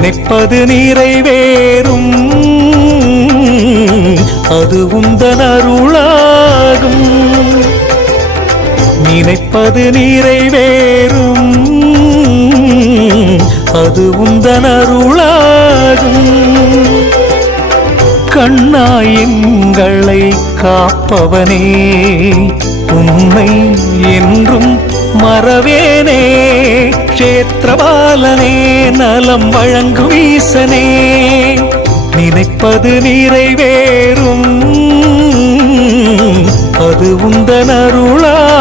நினைப்பது நிறைவேறும் அது உந்தன் அருளாகும். நினைப்பது நிறைவேறும் அது உந்தன் அருளாகும். கண்ணாய் எங்களை காப்பவனே உன்னை என்றும் மறவேனே. க்ஷேத்திரபாலனே நலம் வழங்கும் ஈசனே நினைப்பது நிறைவேறும் அது உந்தன் அருளாகும்.